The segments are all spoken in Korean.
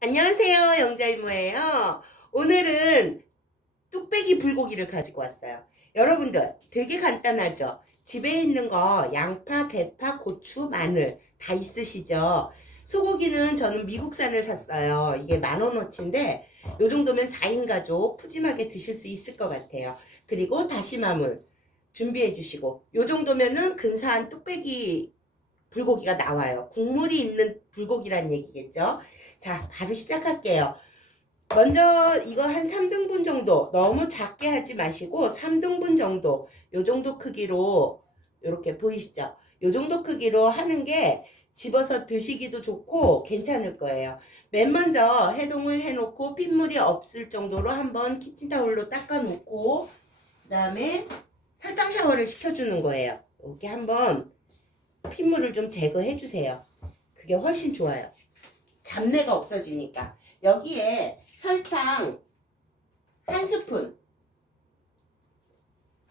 안녕하세요, 영자이모예요. 오늘은 뚝배기 불고기를 가지고 왔어요. 여러분들 되게 간단하죠? 집에 있는 거 양파, 대파, 고추, 마늘 다 있으시죠? 소고기는 저는 미국산을 샀어요. 이게 10,000원어치인데 요 정도면 4인 가족 푸짐하게 드실 수 있을 것 같아요. 그리고 다시마물 준비해 주시고 요 정도면은 근사한 뚝배기 불고기가 나와요. 국물이 있는 불고기란 얘기겠죠? 자, 바로 시작할게요. 먼저 이거 한 3등분 정도, 너무 작게 하지 마시고 3등분 정도, 요 정도 크기로, 요렇게 보이시죠? 요 정도 크기로 하는 게 집어서 드시기도 좋고 괜찮을 거예요. 맨 먼저 해동을 해놓고 핏물이 없을 정도로 한번 키친타올로 닦아놓고 그 다음에 설탕 샤워를 시켜주는 거예요. 이렇게 한번 핏물을 좀 제거해 주세요. 그게 훨씬 좋아요. 잡내가 없어지니까. 여기에 설탕 한 스푼.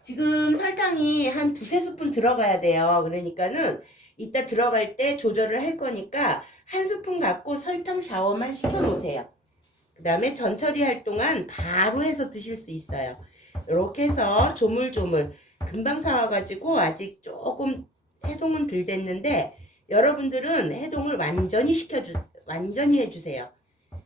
지금 설탕이 한 두세 스푼 들어가야 돼요. 그러니까는 이따 들어갈 때 조절을 할 거니까 한 스푼 갖고 설탕 샤워만 시켜 놓으세요. 그 다음에 전처리 할 동안 바로 해서 드실 수 있어요. 이렇게 해서 조물조물 금방 사와가지고 아직 조금 해동은 덜 됐는데 여러분들은 해동을 완전히 해주세요.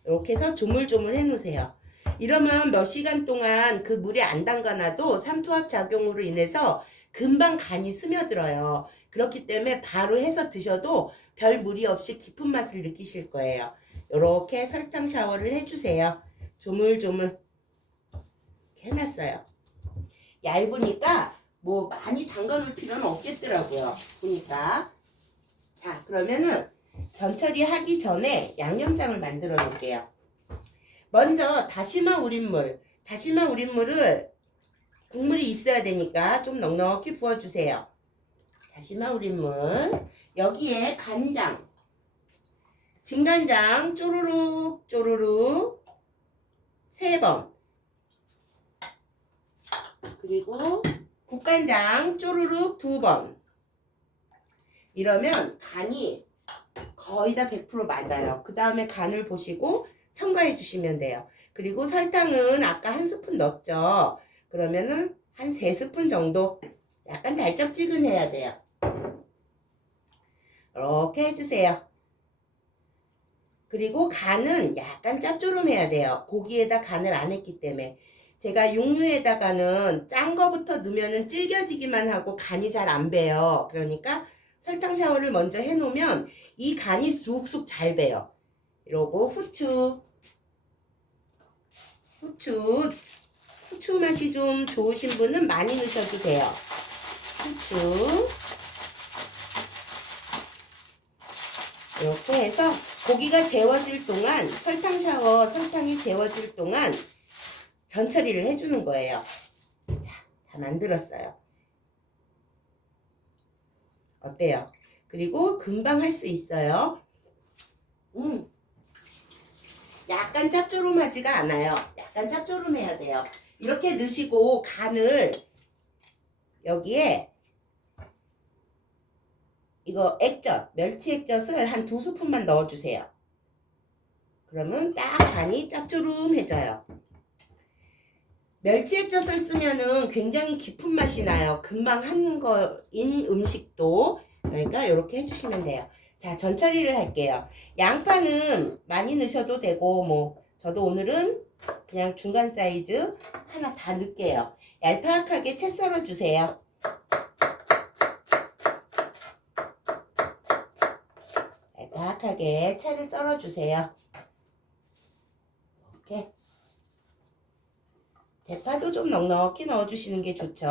이렇게 해서 조물조물 해놓으세요. 이러면 몇 시간 동안 그 물에 안 담가놔도 삼투압 작용으로 인해서 금방 간이 스며들어요. 그렇기 때문에 바로 해서 드셔도 별 무리 없이 깊은 맛을 느끼실 거예요. 이렇게 설탕 샤워를 해주세요. 조물조물 해놨어요. 얇으니까 뭐 많이 담가놓을 필요는 없겠더라고요. 보니까. 자, 그러면은 전처리 하기 전에 양념장을 만들어 놓을게요. 먼저 다시마 우린물을 국물이 있어야 되니까 좀 넉넉히 부어주세요. 다시마 우린물, 여기에 간장, 진간장 쪼르륵 쪼르륵 3번, 그리고 국간장 쪼르륵 2번. 이러면 간이 거의 다 100% 맞아요. 그 다음에 간을 보시고 첨가해 주시면 돼요. 그리고 설탕은 아까 한 스푼 넣었죠. 그러면은 한 3스푼 정도, 약간 달짝지근해야 돼요. 이렇게 해주세요. 그리고 간은 약간 짭조름해야 돼요. 고기에다 간을 안 했기 때문에. 제가 육류에다가는 짠 거부터 넣으면 질겨지기만 하고 간이 잘 안 배요. 그러니까 설탕 샤워를 먼저 해놓으면 이 간이 쑥쑥 잘 배요. 이러고 후추 맛이 좀 좋으신 분은 많이 넣으셔도 돼요. 후추 이렇게 해서 고기가 재워질 동안 설탕이 재워질 동안 전처리를 해주는 거예요. 자, 다 만들었어요. 어때요? 그리고 금방 할 수 있어요. 약간 짭조름하지가 않아요. 약간 짭조름해야 돼요. 이렇게 넣으시고 간을 여기에 이거 멸치 액젓을 한 2스푼만 넣어주세요. 그러면 딱 간이 짭조름해져요. 멸치 액젓을 쓰면은 굉장히 깊은 맛이 나요. 금방 하는 거인 음식도. 그러니까 이렇게 해주시면 돼요. 자, 전처리를 할게요. 양파는 많이 넣으셔도 되고, 뭐, 저도 오늘은 그냥 중간 사이즈 하나 다 넣을게요. 얄팍하게 채 썰어주세요. 얄팍하게 채를 썰어주세요. 이렇게. 대파도 좀 넉넉히 넣어주시는 게 좋죠.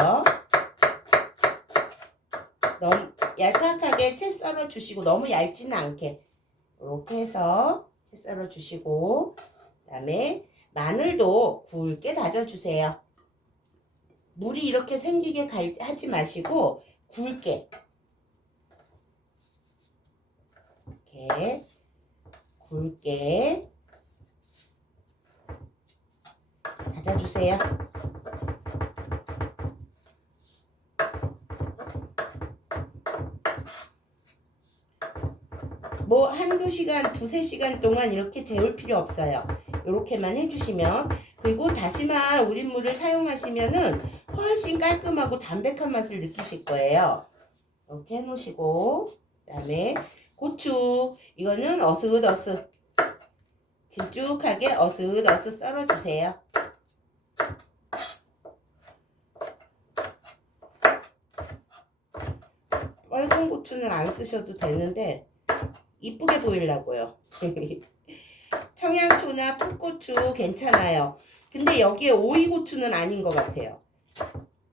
너무 얄팍하게 채 썰어주시고 너무 얇지는 않게 이렇게 해서 채 썰어주시고 그 다음에 마늘도 굵게 다져주세요. 물이 이렇게 생기게 하지 마시고 굵게 이렇게 굵게 다져주세요. 뭐 한두 시간, 두세 시간 동안 이렇게 재울 필요 없어요. 이렇게만 해주시면. 그리고 다시마 우린물을 사용하시면은 훨씬 깔끔하고 담백한 맛을 느끼실 거예요. 이렇게 해놓으시고, 그 다음에 고추. 이거는 어슷어슷 길쭉하게 어슷어슷 썰어주세요. 빨간 고추는 안 쓰셔도 되는데 이쁘게 보이려고요. 청양초나 풋고추 괜찮아요. 근데 여기에 오이고추는 아닌 것 같아요.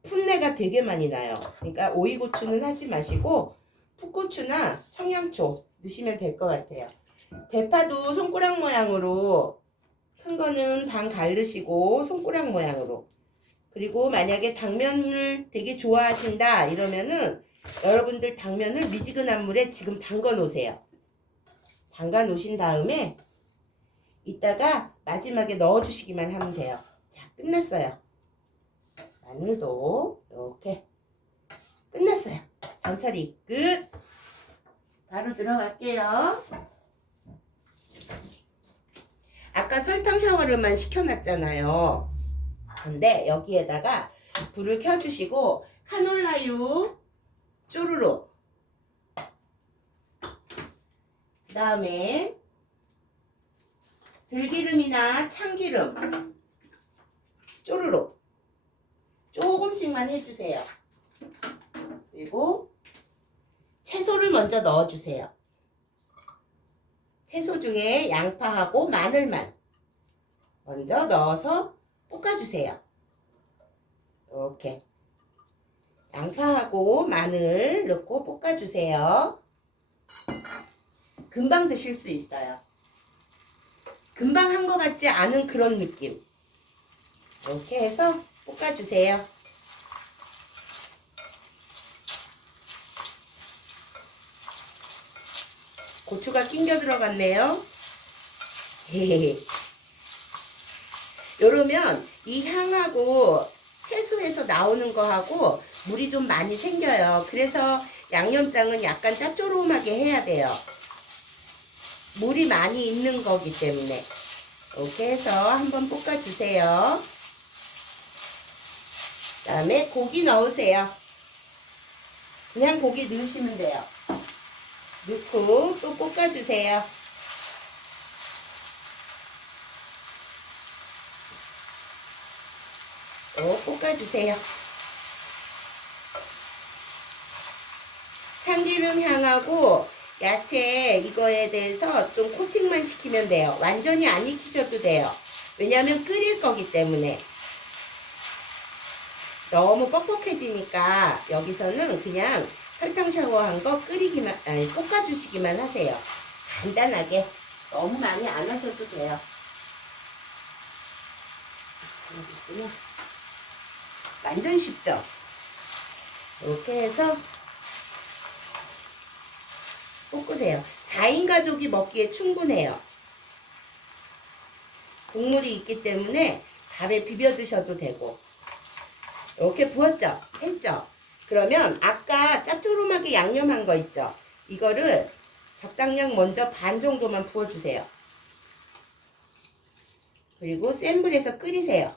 풋내가 되게 많이 나요. 그러니까 오이고추는 하지 마시고 풋고추나 청양초 넣으시면 될 것 같아요. 대파도 손가락 모양으로, 큰 거는 반 갈르시고 손가락 모양으로. 그리고 만약에 당면을 되게 좋아하신다 이러면은 여러분들 당면을 미지근한 물에 지금 담가 놓으세요. 담가 놓으신 다음에 이따가 마지막에 넣어 주시기만 하면 돼요. 자, 끝났어요. 마늘도 이렇게 끝났어요. 전처리 끝. 바로 들어갈게요. 아까 설탕 샤워를만 시켜놨잖아요. 근데 여기에다가 불을 켜주시고 카놀라유 쪼르륵, 그 다음에 들기름이나 참기름 쪼르륵 조금씩만 해주세요. 그리고 채소를 먼저 넣어주세요. 채소 중에 양파하고 마늘만 먼저 넣어서 볶아주세요. 이렇게 양파하고 마늘 넣고 볶아주세요. 금방 드실 수 있어요. 금방 한 것 같지 않은 그런 느낌. 이렇게 해서 볶아주세요. 고추가 낑겨 들어갔네요. 요러면 이 향하고 채소에서 나오는 거하고 물이 좀 많이 생겨요. 그래서 양념장은 약간 짭조름하게 해야 돼요. 물이 많이 있는 거기 때문에. 이렇게 해서 한번 볶아주세요. 그 다음에 고기 넣으세요. 그냥 고기 넣으시면 돼요. 넣고 또 볶아주세요. 또 볶아주세요. 참기름 향하고 야채 이거에 대해서 좀 코팅만 시키면 돼요. 완전히 안 익히셔도 돼요. 왜냐하면 끓일 거기 때문에. 너무 뻑뻑해지니까 여기서는 그냥 설탕 샤워한 거 끓이기만, 아니 볶아주시기만 하세요. 간단하게. 너무 많이 안 하셔도 돼요. 완전 쉽죠? 이렇게 해서 볶으세요. 4인 가족이 먹기에 충분해요. 국물이 있기 때문에 밥에 비벼 드셔도 되고. 이렇게 부었죠? 했죠? 그러면 아까 짭조름하게 양념한 거 있죠? 이거를 적당량 먼저 반 정도만 부어주세요. 그리고 센 불에서 끓이세요.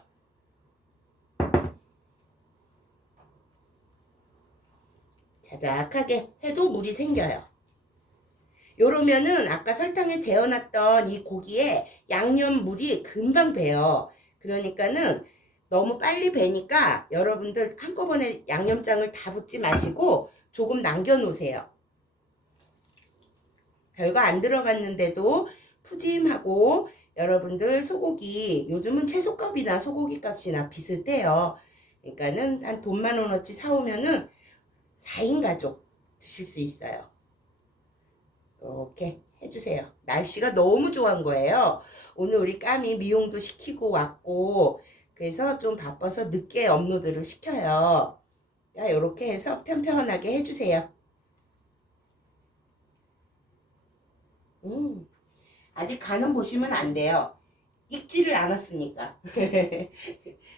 자작하게 해도 물이 생겨요. 요러면은 아까 설탕에 재워놨던 이 고기에 양념 물이 금방 배요. 그러니까는 너무 빨리 배니까 여러분들 한꺼번에 양념장을 다 붓지 마시고 조금 남겨 놓으세요. 별거 안 들어갔는데도 푸짐하고, 여러분들 소고기 요즘은 채소값이나 소고기 값이나 비슷해요. 그러니까는 한 돈 10,000원어치 사오면은 4인 가족 드실 수 있어요. 이렇게 해주세요. 날씨가 너무 좋은 거예요. 오늘 우리 까미 미용도 시키고 왔고, 그래서 좀 바빠서 늦게 업로드를 시켜요. 이렇게 해서 편편하게 해주세요. 아직 간은 보시면 안 돼요. 익지를 않았으니까.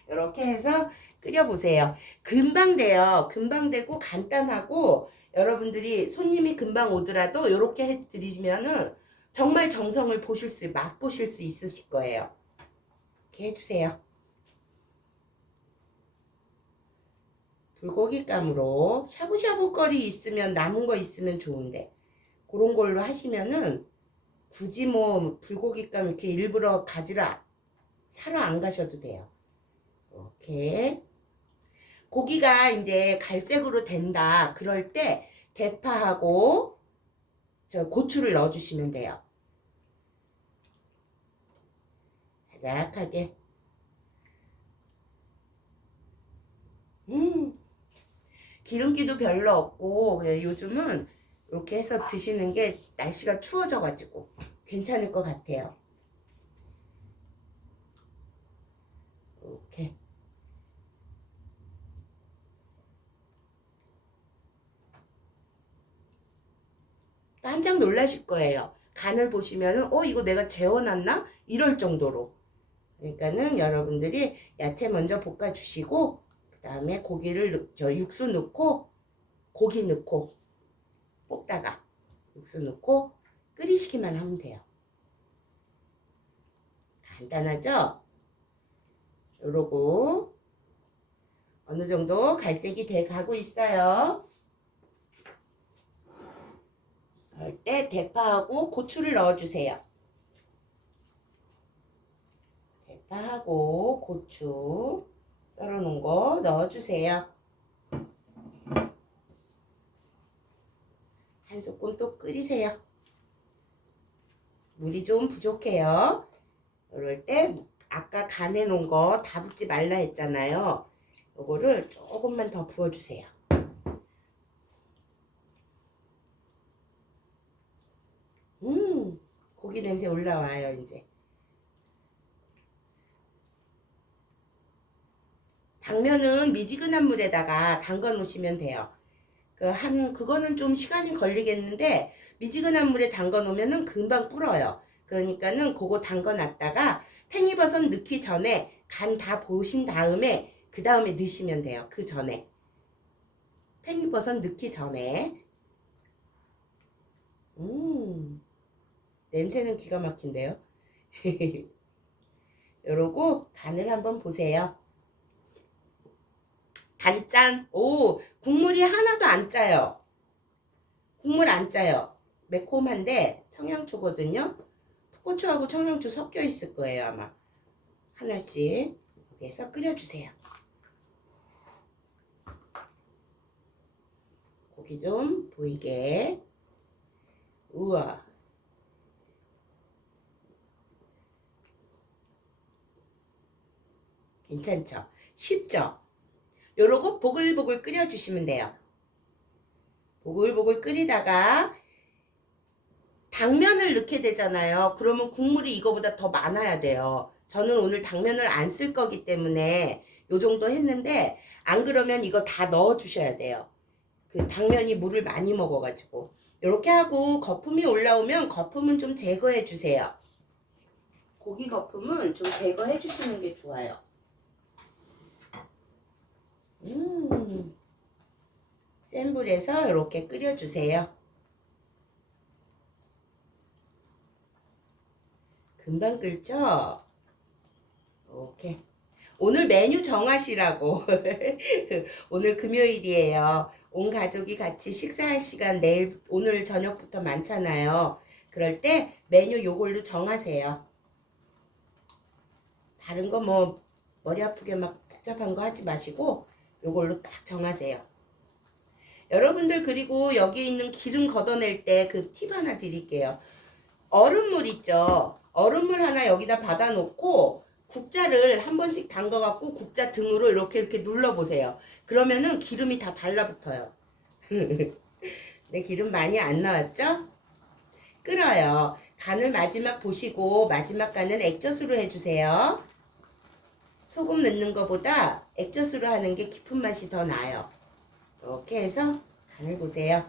이렇게 해서 끓여보세요. 금방 돼요. 금방 되고 간단하고, 여러분들이 손님이 금방 오더라도 이렇게 해드리면은 정말 정성을 맛보실 수 있으실 거예요. 이렇게 해주세요. 불고기감으로 샤브샤브 거리 있으면 남은 거 있으면 좋은데 그런 걸로 하시면은 굳이 뭐 불고기감 이렇게 일부러 사러 안 가셔도 돼요. 이렇게 고기가 이제 갈색으로 된다 그럴 때 대파하고 고추를 넣어주시면 돼요. 자작하게. 기름기도 별로 없고 요즘은 이렇게 해서 드시는 게 날씨가 추워져 가지고 괜찮을 것 같아요. 이렇게 깜짝 놀라실 거예요. 간을 보시면은 이거 내가 재워놨나? 이럴 정도로. 그러니까는 여러분들이 야채 먼저 볶아 주시고 그 다음에 고기를 육수 넣고 고기 넣고 볶다가 육수 넣고 끓이시기만 하면 돼요. 간단하죠? 요러고 어느 정도 갈색이 돼 가고 있어요. 그럴 때 대파하고 고추를 넣어주세요. 대파하고 고추 썰어놓은 거 넣어주세요. 한 소끔 또 끓이세요. 물이 좀 부족해요. 이럴 때 아까 간해 놓은 거 다 붓지 말라 했잖아요. 요거를 조금만 더 부어주세요. 고기 냄새 올라와요 이제. 당면은 미지근한 물에다가 담가 놓으시면 돼요. 그거는 좀 시간이 걸리겠는데 미지근한 물에 담가 놓으면은 금방 불어요. 그러니까는 그거 담가 놨다가 팽이버섯 넣기 전에 간 다 보신 다음에 그 다음에 넣으시면 돼요. 그 전에 팽이버섯 넣기 전에. 냄새는 기가 막힌데요. 요러고 간을 한번 보세요. 단짠. 오, 국물이 하나도 안 짜요. 국물 안 짜요. 매콤한데 청양초거든요. 풋고추하고 청양초 섞여 있을 거예요 아마. 하나씩 이렇게 해서 끓여주세요. 고기 좀 보이게. 우와. 괜찮죠? 쉽죠? 요러고 보글보글 끓여주시면 돼요. 보글보글 끓이다가 당면을 넣게 되잖아요. 그러면 국물이 이거보다 더 많아야 돼요. 저는 오늘 당면을 안 쓸 거기 때문에 요 정도 했는데 안 그러면 이거 다 넣어 주셔야 돼요. 그 당면이 물을 많이 먹어가지고. 이렇게 하고 거품이 올라오면 거품은 좀 제거해 주세요. 고기 거품은 좀 제거해 주시는 게 좋아요. 센 불에서 이렇게 끓여주세요. 금방 끓죠? 이렇게. 오늘 메뉴 정하시라고. 오늘 금요일이에요. 온 가족이 같이 식사할 시간 오늘 저녁부터 많잖아요. 그럴 때 메뉴 요걸로 정하세요. 다른 거 뭐 머리 아프게 막 복잡한 거 하지 마시고 요걸로 딱 정하세요. 여러분들 그리고 여기 있는 기름 걷어낼 때 그 팁 하나 드릴게요. 얼음물 있죠? 얼음물 하나 여기다 받아 놓고 국자를 한 번씩 담가 갖고 국자 등으로 이렇게 눌러보세요. 그러면은 기름이 다 달라붙어요. 내 기름 많이 안 나왔죠? 끓어요. 간을 마지막 보시고 마지막 간은 액젓으로 해주세요. 소금 넣는 것보다 액젓으로 하는 게 깊은 맛이 더 나요. 이렇게 해서 간을 보세요.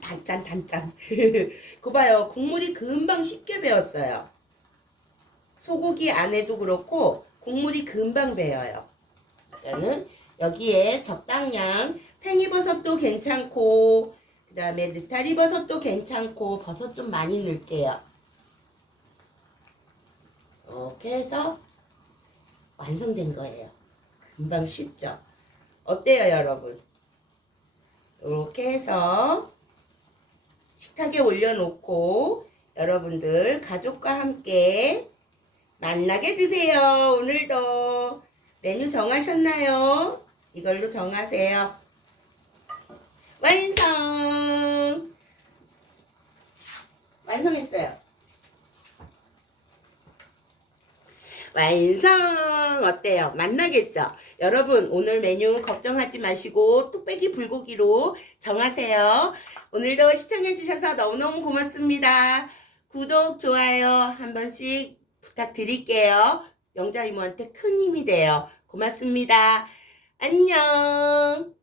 단짠. 그거 봐요. 국물이 금방 쉽게 배었어요. 소고기 안에도 그렇고 국물이 금방 배어요. 저는 여기에 적당량 팽이버섯도 괜찮고 그 다음에 느타리 버섯도 괜찮고 버섯 좀 많이 넣을게요. 이렇게 해서 완성된 거예요. 금방 쉽죠? 어때요, 여러분? 이렇게 해서 식탁에 올려놓고 여러분들 가족과 함께 만나게 드세요. 오늘도 메뉴 정하셨나요? 이걸로 정하세요. 완성! 완성했어요. 완성! 어때요? 맛나겠죠? 여러분 오늘 메뉴 걱정하지 마시고 뚝배기 불고기로 정하세요. 오늘도 시청해주셔서 너무너무 고맙습니다. 구독, 좋아요 한 번씩 부탁드릴게요. 영자 이모한테 큰 힘이 돼요. 고맙습니다. 안녕!